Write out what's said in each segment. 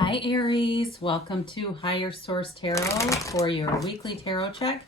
Hi Aries, welcome to Higher Source Tarot for your weekly tarot check.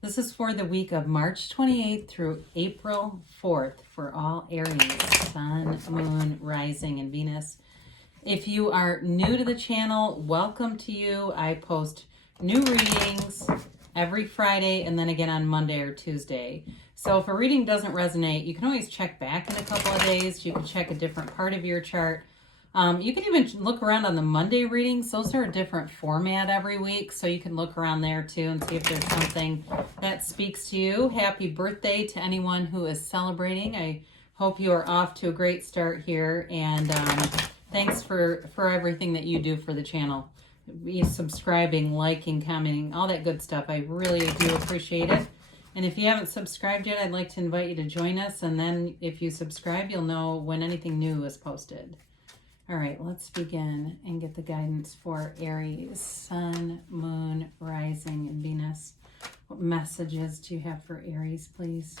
This is for the week of March 28th through April 4th for all Aries, Sun, Moon, Rising, and Venus. If you are new to the channel, welcome to you. I post new readings every Friday and then again on Monday or Tuesday. So if a reading doesn't resonate, you can always check back in a couple of days. You can check a different part of your chart. You can even look around on the Monday readings. Those are a different format every week, so you can look around there too and see if there's something that speaks to you. Happy birthday to anyone who is celebrating. I hope you are off to a great start here, and thanks for everything that you do for the channel. Subscribing, liking, commenting, all that good stuff. I really do appreciate it. And if you haven't subscribed yet, I'd like to invite you to join us, and then if you subscribe, you'll know when anything new is posted. All right, let's begin and get the guidance for Aries, Sun, Moon, Rising, and Venus. What messages do you have for Aries, please?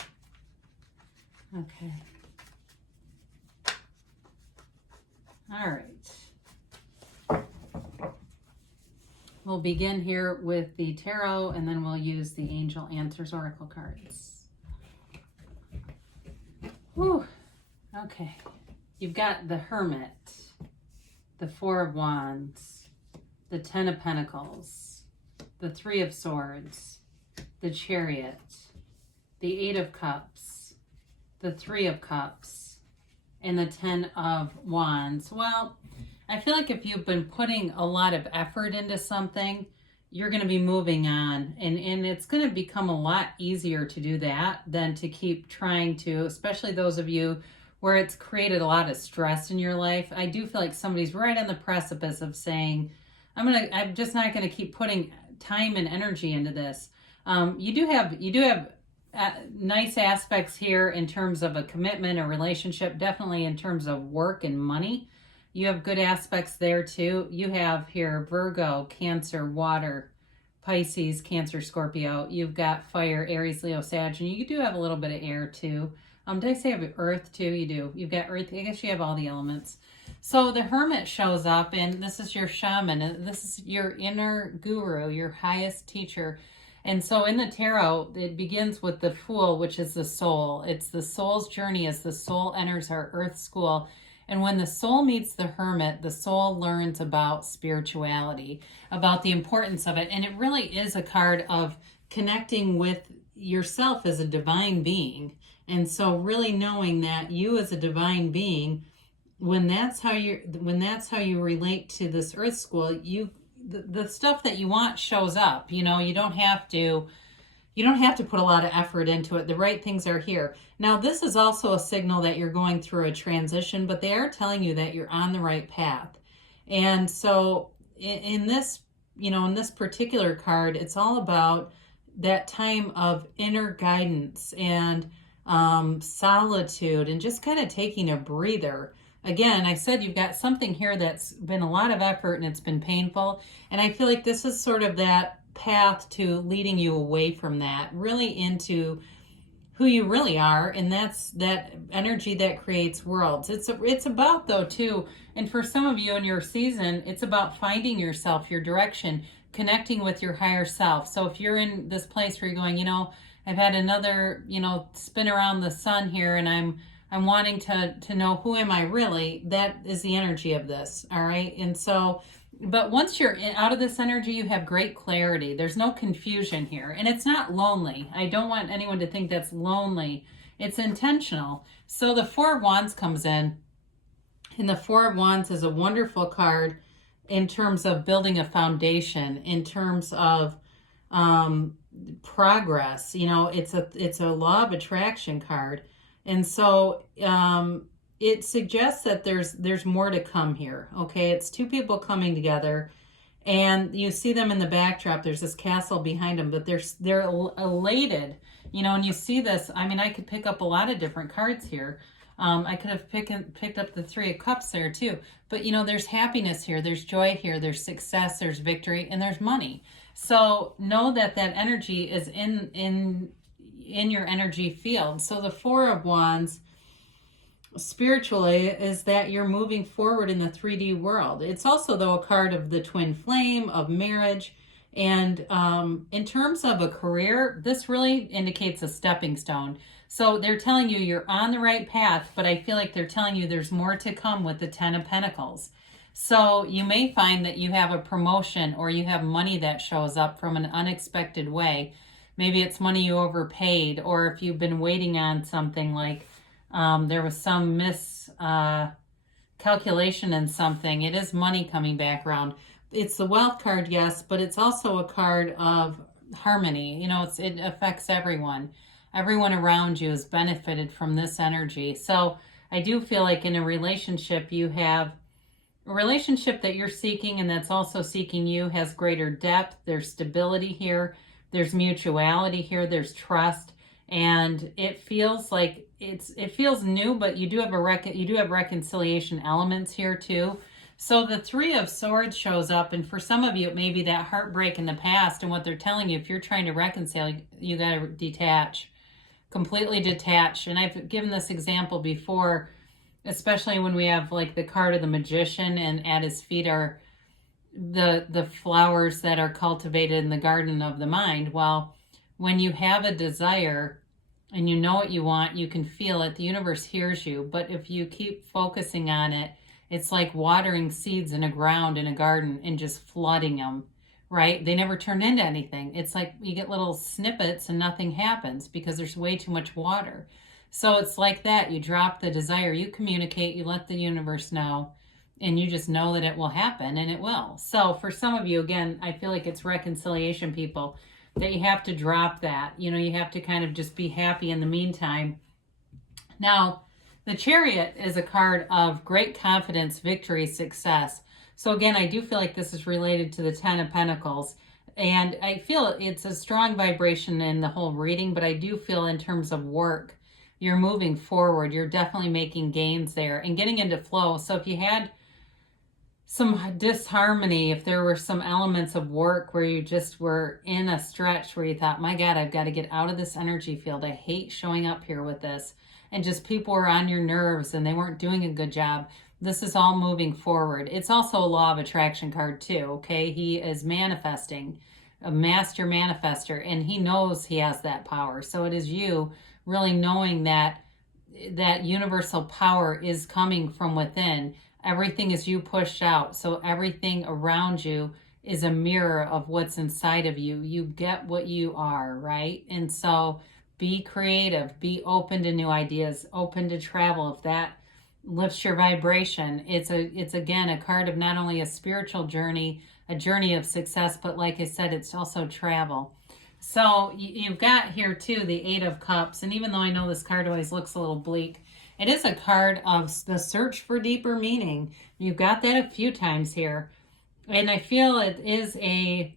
Okay. All right. We'll begin here with the tarot, and then we'll use the Angel Answers Oracle cards. Whew. Okay. You've got the Hermit, the Four of Wands, the Ten of Pentacles, the Three of Swords, the Chariot, the Eight of Cups, the Three of Cups, and the Ten of Wands. Well, I feel like if you've been putting a lot of effort into something, you're going to be moving on, and it's going to become a lot easier to do that than to keep trying to, especially those of you where it's created a lot of stress in your life. I do feel like somebody's right on the precipice of saying, I'm just not going to keep putting time and energy into this. You do have nice aspects here in terms of a commitment, a relationship, definitely in terms of work and money. You have good aspects there too. You have here Virgo, Cancer, Water, Pisces, Cancer, Scorpio. You've got Fire, Aries, Leo, Sag, and you do have a little bit of air too. Did I say have Earth too? You do. You've got Earth. I guess you have all the elements. So the Hermit shows up, and this is your shaman, and this is your inner guru, your highest teacher. And so in the tarot, it begins with the Fool, which is the soul. It's the soul's journey as the soul enters our Earth school. And when the soul meets the Hermit, the soul learns about spirituality, about the importance of it. And it really is a card of connecting with yourself as a divine being. And so really knowing that you as a divine being, when that's how you relate to this Earth school, the stuff that you want shows up. You know, you don't have to put a lot of effort into it. The right things are here. Now, this is also a signal that you're going through a transition, but they are telling you that you're on the right path. And so in this particular card, it's all about that time of inner guidance and solitude and just kind of taking a breather. Again, I said you've got something here that's been a lot of effort and it's been painful. And I feel like this is sort of that path to leading you away from that, really into who you really are. And that's that energy that creates worlds. It's about, though, too, and for some of you in your season, it's about finding yourself, your direction, connecting with your higher self. So if you're in this place where you're going, I've had another, spin around the sun here, and I'm wanting to know, who am I really? That is the energy of this. All right. And so, but once you're out of this energy, you have great clarity. There's no confusion here, and it's not lonely. I don't want anyone to think that's lonely. It's intentional. So the Four of Wands comes in, and the Four of Wands is a wonderful card in terms of building a foundation, in terms of, progress. It's a law of attraction card, and so it suggests that there's more to come here. Okay, it's two people coming together, and you see them in the backdrop. There's this castle behind them, but they're elated, and you see this. I mean, I could pick up a lot of different cards here. I could have picked up the Three of Cups there too, but there's happiness here, there's joy here, there's success, there's victory, and there's money. So know that energy is in your energy field. So the Four of Wands spiritually is that you're moving forward in the 3D world. It's also, though, a card of the twin flame, of marriage. And in terms of a career, this really indicates a stepping stone. So they're telling you you're on the right path, but I feel like they're telling you there's more to come with the Ten of Pentacles. So you may find that you have a promotion or you have money that shows up from an unexpected way. Maybe it's money you overpaid, or if you've been waiting on something, like there was some miscalculation in something. It is money coming back around. It's the wealth card, yes, but it's also a card of harmony. You know, it affects everyone. Everyone around you has benefited from this energy. So I do feel like in a relationship, you have a relationship that you're seeking and that's also seeking you has greater depth. There's stability here. There's mutuality here. There's trust. And it feels like it feels new, but you do have reconciliation elements here too. So the Three of Swords shows up, and for some of you, it may be that heartbreak in the past, and what they're telling you, if you're trying to reconcile, you got to detach, completely detach. And I've given this example before, especially when we have like the card of the magician, and at his feet are the flowers that are cultivated in the garden of the mind. Well, when you have a desire and you know what you want, you can feel it. The universe hears you. But if you keep focusing on it, it's like watering seeds in a ground in a garden and just flooding them, right? They never turn into anything. It's like you get little snippets and nothing happens because there's way too much water. So it's like that. You drop the desire, you communicate, you let the universe know, and you just know that it will happen, and it will. So for some of you, again, I feel like it's reconciliation, people, that you have to drop that. You know, you have to kind of just be happy in the meantime. Now, the Chariot is a card of great confidence, victory, success. So again, I do feel like this is related to the Ten of Pentacles. And I feel it's a strong vibration in the whole reading, but I do feel in terms of work, you're moving forward. You're definitely making gains there and getting into flow. So if you had some disharmony, if there were some elements of work where you just were in a stretch where you thought, my God, I've got to get out of this energy field. I hate showing up here with this. And just people were on your nerves and they weren't doing a good job. This is all moving forward. It's also a law of attraction card too, okay? He is manifesting, a master manifester, and he knows he has that power. So it is you really knowing that that universal power is coming from within. Everything is you pushed out. So everything around you is a mirror of what's inside of you. You get what you are, right? And so be creative, be open to new ideas, open to travel. If that lifts your vibration, it's again a card of not only a spiritual journey, a journey of success, but like I said, it's also travel. So you've got here too the Eight of Cups, and even though I know this card always looks a little bleak, it is a card of the search for deeper meaning. You've got that a few times here, and I feel it is a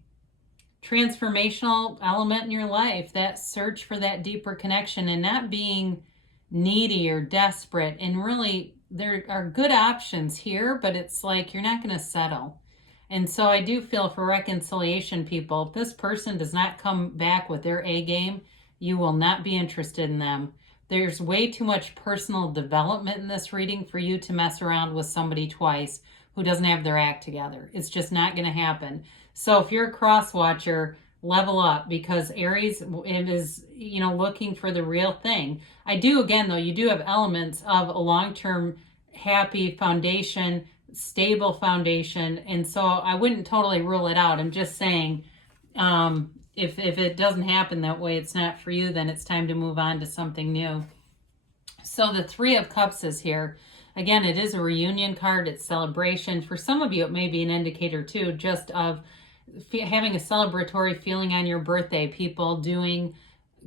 transformational element in your life, that search for that deeper connection and not being needy or desperate. And really, there are good options here, but it's like you're not going to settle. And so I do feel for reconciliation, people, if this person does not come back with their A game, you will not be interested in them. There's way too much personal development in this reading for you to mess around with somebody twice who doesn't have their act together. It's just not going to happen. So if you're a cross watcher, level up, because Aries is, you know, looking for the real thing. I do, again, though, you do have elements of a long-term happy foundation, stable foundation. And so I wouldn't totally rule it out. I'm just saying, if it doesn't happen that way, it's not for you, then it's time to move on to something new. So the Three of Cups is here. Again, it is a reunion card. It's celebration. For some of you, it may be an indicator too, just of having a celebratory feeling on your birthday. People doing,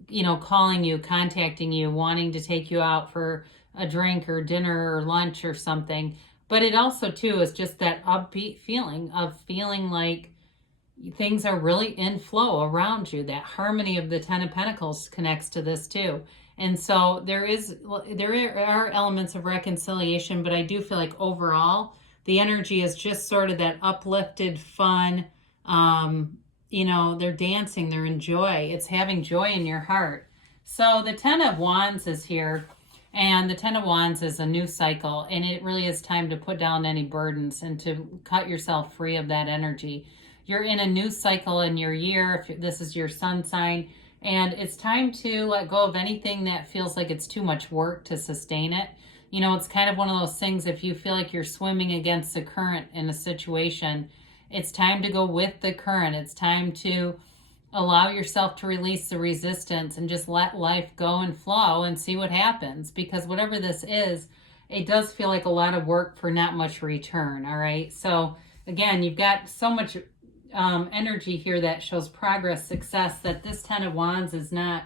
you know, calling you, contacting you, wanting to take you out for a drink or dinner or lunch or something. But it also too is just that upbeat feeling of feeling like things are really in flow around you. That harmony of the Ten of Pentacles connects to this too. And so there are elements of reconciliation, but I do feel like overall the energy is just sort of that uplifted, fun, you know, they're dancing, they're in joy. It's having joy in your heart. So the Ten of Wands is here. And the Ten of Wands is a new cycle, and it really is time to put down any burdens and to cut yourself free of that energy. You're in a new cycle in your year, if this is your sun sign, and it's time to let go of anything that feels like it's too much work to sustain it. You know, it's kind of one of those things, if you feel like you're swimming against the current in a situation, it's time to go with the current. It's time to allow yourself to release the resistance and just let life go and flow and see what happens. Because whatever this is, it does feel like a lot of work for not much return, all right? So again, you've got so much energy here that shows progress, success, that this Ten of Wands is not,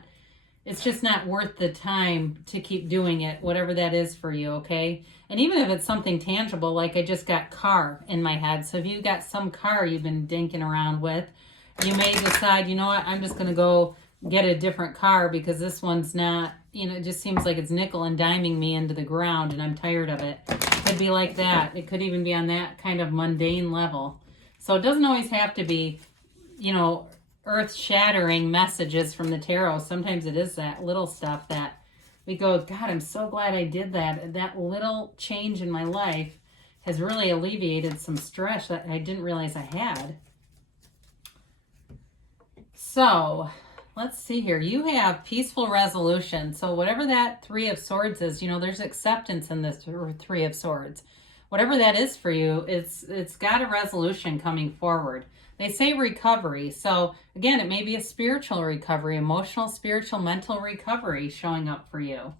it's just not worth the time to keep doing it, whatever that is for you, okay? And even if it's something tangible, like I just got car in my head. So if you got some car you've been dinking around with, you may decide, you know what, I'm just going to go get a different car because this one's not, you know, it just seems like it's nickel and diming me into the ground and I'm tired of it. It could be like that. It could even be on that kind of mundane level. So it doesn't always have to be, you know, earth-shattering messages from the tarot. Sometimes it is that little stuff that we go, God, I'm so glad I did that. That little change in my life has really alleviated some stress that I didn't realize I had. So let's see here. You have peaceful resolution. So whatever that Three of Swords is, you know, there's acceptance in this Three of Swords. Whatever that is for you, it's got a resolution coming forward. They say recovery. So again, it may be a spiritual recovery, emotional, spiritual, mental recovery showing up for you.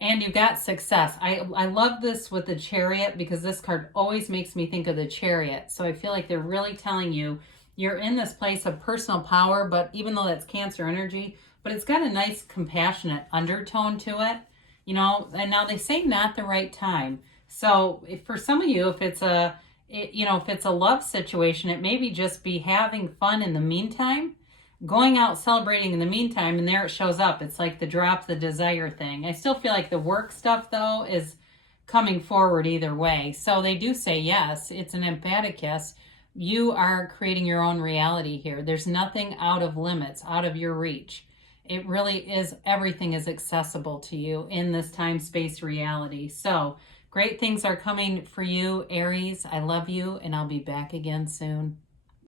And you've got success. I love this with the Chariot because this card always makes me think of the Chariot. So I feel like they're really telling you you're in this place of personal power, but even though that's Cancer energy, but it's got a nice compassionate undertone to it, you know. And now they say not the right time. So if, for some of you, if it's a, if it's a love situation, it maybe just be having fun in the meantime, going out celebrating in the meantime, and there it shows up. It's like the drop the desire thing. I still feel like the work stuff, though, is coming forward either way. So they do say yes. It's an emphatic yes. You are creating your own reality here. There's nothing out of limits, out of your reach. It really is, everything is accessible to you in this time-space reality. So great things are coming for you, Aries. I love you, and I'll be back again soon.